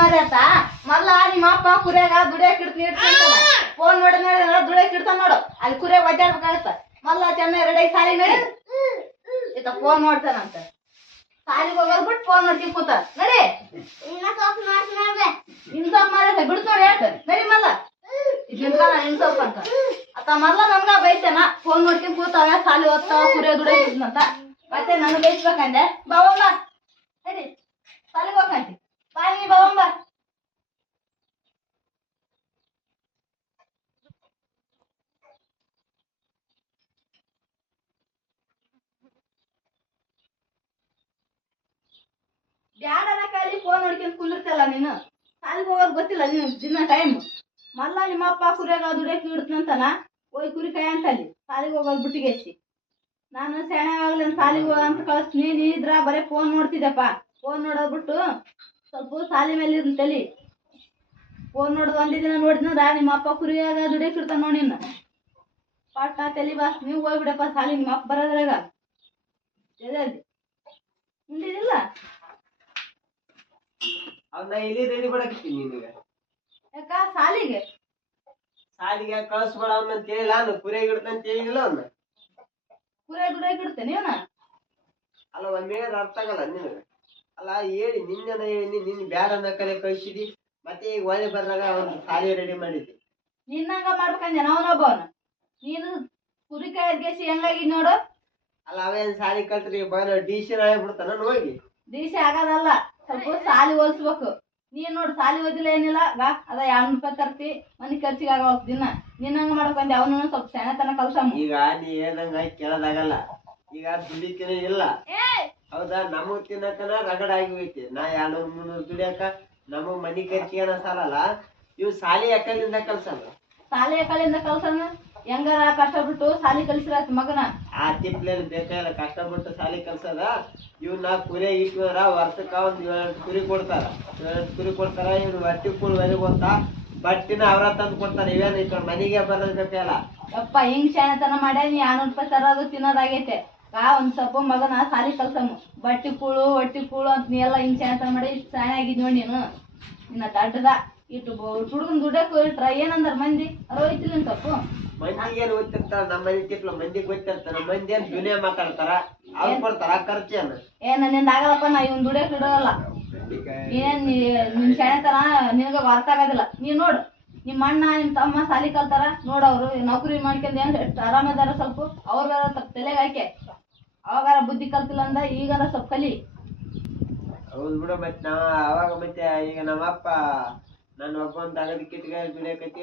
ಮಾರ್ಯಾತ ಮಲ್ಲ ನಿಮ್ಮ ಅಪ್ಪ ಕುರಿಯಾಗ ದುಡಿಯಕ್ ಇಡ್ತೀನಿ ಫೋನ್ ನೋಡಿ ದುಡಿಯಕ್ ಇಡ್ತಾನ ನೋಡು ಅಲ್ಲಿ ಕುರಿಯಾಗ ಒದ್ದಾಡ್ಬೇಕಾಗತ್ತ ಮಲ್ಲ ಚೆನ್ನಾಗಿ ರೆಡಿ ಸಾಲಿ ನಡಿ ಈತ ಫೋನ್ ನೋಡ್ತಾನಂತ ಸಾಲಿಗೆ ಹೋಗೋದ್ ಬಿಟ್ಟು ಫೋನ್ ನೋಡ್ತೀನಿ ಕೂತ ನಡಿ ಇನ್ ಸೊಪ್ಪು ಮಾರ ಬಿಡ್ತು ನೋಡಿ ಹೇಳ್ತ ನಡಿ ಮಲ್ಲ ಇನ್ ಸೊಪ್ಪು ಅಂತ ಅತ್ತ ಮಲ್ಲ ನನ್ಗ ಬೈತೇನ ಫೋನ್ ನೋಡ್ತೀನಿ ಕೂತಾವ ಸಾಲಿ ಓದ್ತಾವ ಕುರಿಯ ದುಡಿಯಕ್ ಇಡ್ನಂತ ಮತ್ತೆ ನನ್ ಬೈಸ್ಬೇಕಂದೆ ಬಾವಮ್ಮ ನಡಿ ಸಾಲಿಗೆ ಹೋಗ್ಕಂತಿ ಬಾಯಿ ಬಾವಮ್ಮ ಬ್ಯಾಡನ ಕಾಲಿ ಫೋನ್ ನೋಡ್ಕೊಂಡ್ ಕುಂದಿರ್ತಲ್ಲ ನೀನು ಸಾಲಿಗೆ ಹೋಗೋದ್ ಗೊತ್ತಿಲ್ಲ ನೀನು ದಿನ ಟೈಮ್ ಮಲ್ಲ ನಿಮ್ಮಪ್ಪ ಕುರಿಯಾಗ ದುಡಿಯಕ್ ಇಡ್ತಂತನ ಹೋಯ್ ಕುರಿ ಕಾಯಿ ಅಂತಲ್ಲಿ ಸಾಲಿಗೆ ಹೋಗೋದ್ ಬಿಟ್ಟಿಗೆಸಿ ನಾನು ಸೆಣೆವಾಗ್ಲಿ ಸಾಲಿಗೆ ಹೋಗ ಅಂತ ಕಳಿಸ್ತೀನಿ ನೀ ಇದ್ರ ಬರೀ ಫೋನ್ ನೋಡ್ತಿದ್ದೆಪ್ಪ ಫೋನ್ ನೋಡೋದ್ ಬಿಟ್ಟು ಸ್ವಲ್ಪ ಸಾಲಿ ಮೇಲೆ ತಲಿ ಫೋನ್ ನೋಡೋದು ಒಂದೇ ದಿನ ನೋಡಿದ್ರ ನಿಮ್ಮ ಅಪ್ಪ ಕುರಿಯಾಗ ದುಡಿಯಕ್ ಇಡ್ತಾನ ನೋಡಿ ನಿನ್ನ ಪಾಟ ತಲಿ ಬಾಸ್ ನೀವು ಹೋಗ್ಬಿಡಪ್ಪ ಸಾಲಿ ನಿಮ್ಮ ಅಪ್ಪ ಬರೋದ್ರಾಗ ಉಂಡಿದಿಲ್ಲ ಅವ್ನ ಇಲ್ಲಿ ರೆಡಿ ಮಾಡಕತ್ತೀನಿ ನಿನಗ ಯಾಕ ಸಾಲಿಗೆ ಕಳಿಸ್ಬೇಡ ಅವನ್ನ ಅಂತ ಹೇಳಿಲ್ಲ ನಾನು ಕುರಿಯಾಗ ಇಡ್ತಂತ ಹೇಳಿಲ್ಲ ಅವ್ನ ಕುರಿಯಾಗ ದುಡಿಯಕ್ ಇಡ್ತೇನೆ ಇವನ ಅಲ್ಲ ಒಮ್ಮೆ ಅರ್ಥ ಆಗಲ್ಲ ನಿನಗ ಅಲ್ಲ ಹೇಳಿ ನಿನ್ನೆನ ಹೇಳಿ ನಿನ್ ಬ್ಯಾಡ ಅನ್ನ ಕಲೆ ಕಳಿಸಿದಿ ಮತ್ತೆ ಈಗ ಒಳ್ಳೆ ಬರ್ದಾಗ ಅವ್ನ ಸಾಲಿ ರೆಡಿ ಮಾಡಿದ್ದಿ ನಿನ್ನಂಗ ಮಾಡ್ಬೇಕಂದೆ ನಾವನೊಬ್ಬವನ ನೀನು ಕುರಿ ಕಾಯ್ದೇಸಿ ಹೆಂಗಾಗಿ ನೋಡು ಅಲ್ಲ ಅವೇನ್ ಸಾಲಿ ಕಲ್ತ್ರಿ ಬರ ಡಿಸಿನ್ ಆಗ್ಬಿಡ್ತಾನ ಹೋಗಿ ದಿವಸ ಆಗೋದಲ್ಲ ಸ್ವಲ್ಪ ಸಾಲಿ ಓದಿಸ್ಬೇಕು ನೀನ್ ನೋಡು ಸಾಲಿ ಓದಿಲ್ಲ ಏನಿಲ್ಲ ಅದ 200 ರೂಪಾಯಿ ತರ್ತಿ ಮನಿ ಖರ್ಚಿಗೆ ಆಗೋ ದಿನ ನಿನ್ನಂಗ ಮಾಡ್ಕೊಂಡೆ ಅವನು ಸ್ವಲ್ಪ ಸೆಣತನ ಕಲ್ಸಮ್ಮ ಈಗ ನೀ ಹೇಳ್ದಂಗ ಕೇಳೋದಾಗಲ್ಲ ಈಗ ದುಡಿಕಿನ ಇಲ್ಲ ಹೌದಾ ನಮಗ್ ತಿನ್ನಕನ ರಗಡ ಆಗಿ ಹೋಯ್ತಿ ನಾ 200-300 ದುಡಿಯಾಕ ನಮಗ್ ಮನಿ ಖರ್ಚಿಗೆನ ಸಾಲಲ್ಲ ಇವ್ ಸಾಲಿ ಅಕ್ಕಲಿಂದ ಕಲ್ಸಲ್ಲ ಸಾಲಿ ಅಕ್ಕಲಿಂದ ಕಲ್ಸಮ್ಮ ಹೆಂಗಾರ ಕಷ್ಟಪಟ್ಟು ಸಾಲಿ ಕಲಿಸಿರ ಮಗನ ಆ ತಿಪ್ಲೇಲಿ ಬೇಕಾಗಿಲ್ಲ ಕಷ್ಟಪಟ್ಟು ಸಾಲಿ ಕಲ್ಸದ ಇವ್ನ ಕುರಿ ಇಟ್ಟಾರ ವರ್ಷಕ್ಕ ಒಂದ್ 7 ಕುರಿ ಕೊಡ್ತಾರ 7 ಕುರಿ ಕೊಡ್ತಾರ ಇವ್ನು ಹೊಟ್ಟಿ ಕೂಳ್ ಒಳಗೆ ಗೊತ್ತ ಬಟ್ಟಿನ ಅವ್ರ ತಂದು ಕೊಡ್ತಾರ ಇವೇನ್ ಈ ಮನಿಗೆ ಬರೋದ್ ಬೇಕಾಗಿಲ್ಲ ಯಪ್ಪ ಹಿಂಗ್ ಶಾಣತನ ಮಾಡ್ಯ ನೀ 200 ರೂಪಾಯಿ ತರೋದು ತಿನ್ನೋದಾಗೈತೆ ಒಂದ್ ಸ್ವಲ್ಪ ಮಗನ ಸಾಲಿ ಕಲ್ಸಮ್ಮ ಹೊಟ್ಟಿ ಕೂಳು ಅಂತ ನೀ ಎಲ್ಲ ಹಿಂಗ್ ಶಾಣತನ ಮಾಡಿ ಇಷ್ಟು ಶಾಣೆ ಆಗಿದ್ ನೋಡಿ ನೀನು ನಿನ್ನ ದಡ್ಡದ ಇಟ್ಟು ಹುಡುಗನ್ ದುಡ್ಡಕ್ ಇಟ್ರ ಏನಂದ್ರ ಮಂದಿ ಅರೋಯ್ತಿಲ್ಲ ಸ್ವಲ್ಪ ಮಂದಿಗೆ ಏನ್ ಗೊತ್ತಿರ್ತಾರ ನಮ್ಮ ಮನಿ ತಿಪ್ಲ ಮಂದಿಗೆ ಗೊತ್ತಿರ್ತಾರ ಮಂದಿ ಏನ್ ದುನಿಯಾ ಮಾತಾಡ್ತಾರ ಅವ್ರು ಕೊಡ್ತಾರ ಖರ್ಚೇನ ನಿಂದ ಆಗಲ್ಲಪ್ಪ ನಾ ಇವ್ನ ದುಡಿಯಕ್ ಇಡೋಲ್ಲ ಏನ್ ನಿನ್ ಶಾಣೆತನ ನಿನಗ ಅರ್ಥ ಆಗೋದಿಲ್ಲ ನೀನ್ ನೋಡು ನಿಮ್ಮ ಅಣ್ಣ ನಿಮ್ ತಮ್ಮ ಸಾಲಿ ಕಲ್ತಾರ ನೋಡವ್ರು ನೌಕರಿ ಮಾಡ್ಕೊಂಡ್ ಏನ್ ಆರಾಮದಾರ ಸ್ವಲ್ಪ ಅವ್ರ ಸ್ವಲ್ಪ ತಲೆಗೆ ಹಾಕೆ ಅವಾಗಾರ ಬುದ್ಧಿ ಕಲ್ತಿಲ್ಲ ಅಂದ ಈಗಾರ ಸ್ವಲ್ಪ ಕಲಿ ಹೌದ್ ಬಿಡು ಮತ್ ನಾವ ಅವಾಗ ಮತ್ತೆ ಈಗ ನಮ್ಮಪ್ಪ ನಾನು ಒಬ್ಬಂದ ಅಗದಿ ಕಿಟ್ಗಾರ ದುಡಿಯಕತ್ತಿ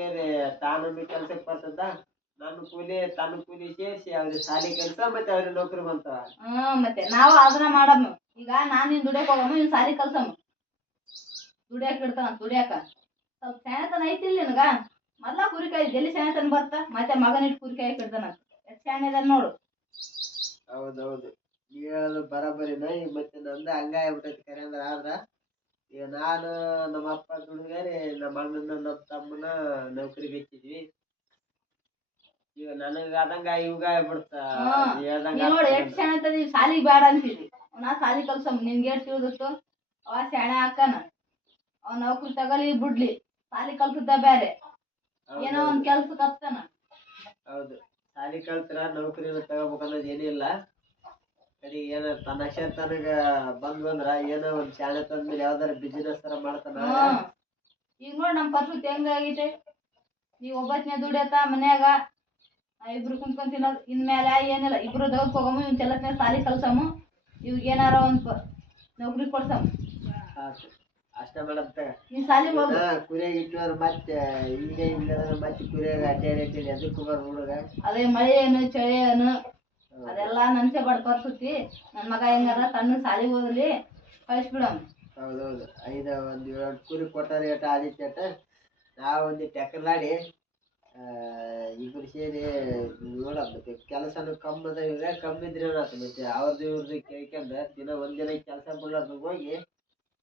ತಾನೊಂದು ಕೆಲ್ಸಕ್ಕೆ ಬರ್ತದ ತನ್ನ ಕೂಲಿ ಸೇರಿಸಿ ಅವ್ರಿಗೆ ಸಾಲಿ ಕೆಲ್ಸ ಮತ್ತೆ ಅವ್ರಿಗೆ ನೌಕರಿ ಬಂತಾವ ಮತ್ತೆ ನಾವು ಅದನ್ನ ಮಾಡಮ್ಮ ಈಗ ನಾನ್ ನಿನ್ ದುಡಿಯಕ್ ಹೋಗಮ್ಮ ಇವ್ ಸಾಲಿ ಕಲ್ಸಮ್ಮ ದುಡಿಯಕ್ ಇಡ್ತಾನ ದುಡಿಯಾಕ ಸ್ವಲ್ಪ ಶಾಣೆತನ ಐತಿಲ್ ನಿನಗ ಮೊದ್ಲ ಕುರಿಕಾಯಿ ಜಲ್ಲಿ ಶಾಣೆತನ ಬರ್ತ ಮತ್ತೆ ಮಗನ ಇಟ್ಟು ಕುರಿಕಾಯಿ ಇಡ್ತಾನ ಎಷ್ಟ್ ಶಾಣೆ ಇದಾನ ನೋಡು ಹೌದೌದು ನೀ ಹೇಳೋದು ಬರಾಬರಿನ ಈಗ ಮತ್ತೆ ನಂದ ಹಂಗ ಆಗ್ಬಿಟ್ಟೈತಿ ಕರೆ ಅಂದ್ರ ಆದ್ರ ಈಗ ನಾನು ನಮ್ಮ ಅಪ್ಪ ದುಡಿಗಾರಿ ನಮ್ಮ ಅಣ್ಣನ ನಮ್ಮ ತಮ್ಮನ ನೌಕರಿಗೆ ಹಚ್ಚಿದ್ವಿ ಈಗ ನನಗ ಆದಂಗ ಇವಾಗ ಆಗ್ಬಿಡ್ತ ನೋಡಿ ಎಷ್ಟ್ ಶಾಣೆ ಸಾಲಿಗೆ ಬೇಡ ಅಂತಿದ್ವಿ ನಾ ಸಾಲಿ ಕಲ್ಸಮ್ ನಿನ್ಗೆ ಎಷ್ಟ್ ತಿಳಿದಿತ್ತು ಅವ ಶಾಣೆ ಹಾಕನ ಅವ್ ನೌಕರಿ ತಗೊಲಿ ಬಿಡ್ಲಿ ಸಾಲಿ ಕಲ್ಸದ್ದ ಬ್ಯಾರೆ ಏನೋ ಒಂದ್ ಕೆಲ್ಸಕ್ಕೆ ಹತ್ತಾನ ಹೌದು ಸಾಲಿ ಕಲ್ತ್ರ ನೌಕರಿನ ತಗೋಬೇಕು ಅನ್ನೋದು ಏನಿಲ್ಲ ಕಡೆ ಏನ ತನ್ನ ಅಕ್ಷರ ತನಗ ಬಂದ್ವಂದ್ರ ಏನೋ ಒಂದ್ ಶಾಲೆ ತಂದ್ಮೇಲೆ ಯಾವ್ದಾರ ಬಿಸಿನೆಸ್ ತರ ಮಾಡ್ತಾನ ಈಗ ನೋಡ್ ನಮ್ ಪರಿಸ್ಥಿತಿ ಹೆಂಗಾಗೈತೆ ನೀವ್ ಒಬ್ಬತ್ನೇ ದುಡಿಯತ್ತ ಮನ್ಯಾಗ ಇಬ್ರು ಕುಂತ್ಕೊಂಡ್ ತಿನ್ನೋದು ಇನ್ಮೇಲೆ ಏನಿಲ್ಲ ಇಬ್ರು ದೌಡ್ ಹೋಗಮ್ಮ ಇವ್ ಚೆಲ್ಲತ್ನೇ ಸಾಲಿ ಕಲ್ಸಮ್ಮ ಇವ್ಗ ಏನಾರ ಒಂದ್ ನೌಕರಿ ಕೊಡ್ಸಮ್ಮ ಅಷ್ಟ ಮಾಡತ್ತ ನೀನ್ ಸಾಲಿಗೆ ಹೋಗ ಕುರಿಯಾಗ ಇಟ್ಟವ್ರ ಮತ್ತೆ ಈಗ ಇಲ್ಲ ಮತ್ತೆ ಕುರಿಯಾಗ ಅಡ್ಡಾಡಿ ಅದಕ್ಕೂ ಬರ್ ಹುಡುಗ ಅದೇ ಮಳೆ ಏನು ಚಳಿ ಏನು ಅದೆಲ್ಲಾ ನನ್ಸೆ ಬಡ್ ಪರಿಸ್ಥಿತಿ ನನ್ ಮಗ ಹೆಂಗಾರ ಸಣ್ಣ ಸಾಲಿಗೆ ಹೋದ್ಲಿ ಕಳಿಸ್ಬಿಡಮ್ ಹೌದೌದು ಒಂದ್ 7 ಕುರಿ ಕೊಟ್ಟಾರ ಏಟ ಆದಿತ್ಯ ನಾವ್ ಒಂದ್ ಟೆಕ್ಕಲಾಡಿ ಇಬ್ರು ಸೇರಿ ನೋಡತ್ತೆ ಕೆಲಸನು ಕಮ್ಮಿ ಅದ ಇವಾಗ ಕಮ್ಮಿ ಇದ್ರೆ ಮತ್ತೆ ಅವ್ರದ್ದು ಇವ್ರದ್ದು ಕೇಳ್ಕೊಂಡ ದಿನ ಒಂದಿನ ಕೆಲಸ ಬಿಡೋದು ಹೋಗಿ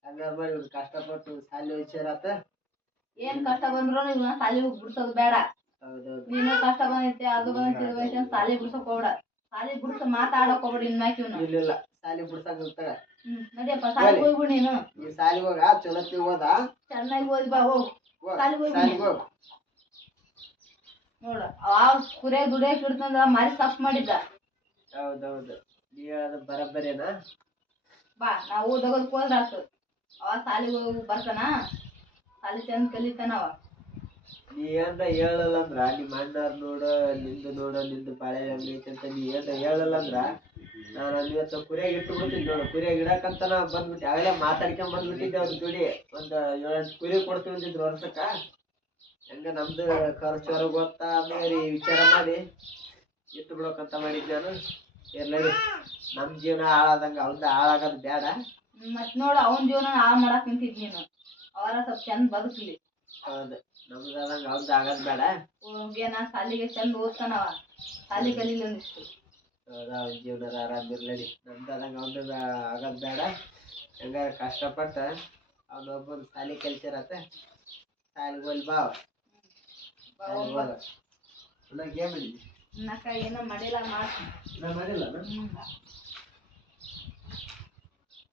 ಹಂಗಾರ ಮಾಡಿ ಕಷ್ಟಪಟ್ಟು ಸಾಲಿ ಓದಿಸ್ಯಾರತ್ತ ಏನ್ ಕಷ್ಟ ಬಂದ್ರು ನೀವು ಸಾಲಿ ಬಿಡ್ಸೋದು ಬೇಡ ಹೌದೌದು ನೀನು ಕಷ್ಟ ಬಂದೈತೆ ಅದು ಬಂದೈತೆ ಸಾಲಿ ಬಿಡ್ಸಕ್ ಹೋಗ್ಬೇಡ ಸಾಲಿ ಬಿಡ್ಸ ಮಾತಾಡಕ್ ಹೋಗ್ಬೇಡ ಇನ್ಮ್ಯಾಕ ಇಲ್ಲ ಸಾಲಿ ಬಿಡ್ಸಂಗ ನಡಿಯಪ್ಪ ಸಾಲಿಗೆ ಹೋಗ್ಬಿಡು ನೀನು. ಈ ಸಾಲಿಗೆ ಹೋಗ ಚಲೋತ್ತಿ ಓದ. ಚೆನ್ನಾಗಿ ಓದಿ ಬಾ ಹೋಗ್. ಸಾಲಿಗೆ ಸಾಲಿಗೆ ಹೋಗ್. ನೋಡ ಆ ಕುರೆ ದುಡಿಯಕ್ ಇಡ್ತಂದ್ರ ಮಾರಿ ತಪ್ಪು ಮಾಡಿದ್ದ. ಹೌದೌದು ನೀ ಹೇಳೋದು ಬರಬ್ಬರೇನಾ. ಬಾ ನಾವು ಓದೋದಕ್ಕೆ ಹೋದ್ರ ಆತು. ಅವ ಸಾಲಿಗೆ ಹೋಗಿ ಬರ್ತಾನ, ಸಾಲಿ ಚಂದ ಕಲಿತಾನ ಅವ. ನೀ ಏನ್ರ ಹೇಳಲ್ಲ ಅಂದ್ರ ನಿಮ್ಮ ಅಣ್ಣಾರ್ ನೋಡ ನಿಂದು ಬಾಳೆ ಐತಿ ಅಂತ ನೀ ಏನ್ರ ಹೇಳಲ್ಲ ಅಂದ್ರ ನಾನು ಇವತ್ತು ಕುರಿಯಾಗಿ ಇಟ್ಟು ಬಿಡ್ತೀನಿ ನೋಡು. ಕುರಿಯಾಗಿ ಇಡಕಂತನ ಬಂದ್ಬಿಟ್ಟು ಆಗಲೇ ಮಾತಾಡ್ಕೊಂಡ್ ಬಂದ್ಬಿಟ್ಟಿದ್ದೆ ಅವ್ರ ಜೋಡಿ. ಒಂದು 7-8 ಕುರಿ ಕೊಡ್ತೀವಿ ಅಂತಿದ್ರು ವರ್ಷಕ್ಕ. ಹೆಂಗ ನಮ್ದು ಖರ್ಚು ಹೊರಗೆ ಓದ್ತಾ ಆಮೇಲೆ ವಿಚಾರ ಮಾಡಿ ಇಟ್ಟು ಬಿಡೋಕಂತ ಮಾಡಿದ್ದೆ ನಾನು. ಇರ್ಲಿ ನಮ್ ಜೀವನ ಹಾಳಾದಂಗ ಅವ್ದ ಹಾಳಾಗೋದು ಬೇಡ. ಮತ್ ನೋಡು ಅವನ ಜೀವನ ಹಾಳು ಮಾಡಕ್ ನಿಂತಿದ್ ನೀನು. ಅವರ ಸ್ವಲ್ಪ ಚಂದ ಬದುಕ್ಲಿ. ಹೌದು ನಮ್ದಾದಂಗ ಅವ್ದ ಆಗೋದ್ ಬೇಡ. ಹೋಗ್ಯಾನ ಸಾಲಿಗೆ ಚಂದ ಓದ್ತಾನವ, ಸಾಲಿ ಕಲೀಲಿ ಅಂದಿತ್ತು. ಹೌದಾ ಅವ್ನ ಜೀವನ ಆರಾಮಿರ್ಲಿ. ನಮ್ದಾದಂಗ ಅವ್ನ ಆಗೋದ್ ಬೇಡ. ಹೆಂಗಾರ ಕಷ್ಟಪಟ್ಟ ಅವನೊಬ್ಬನ ಸಾಲಿ ಕಲ್ಸಿರತ್ತ. ಸಾಲಿಗೆ ಹೋಗ್ಲಿ ಬಾ. ಸಾಲಿಗೆ ಹೋದ ಗೇಮ್ ಮಾಡಿದ್ವಿ. ಏನೋ ಮಾಡಿಲ್ಲ ಮಾಡ್ತೀನಿ. ನಾ ಮಾಡಿಲ್ಲ.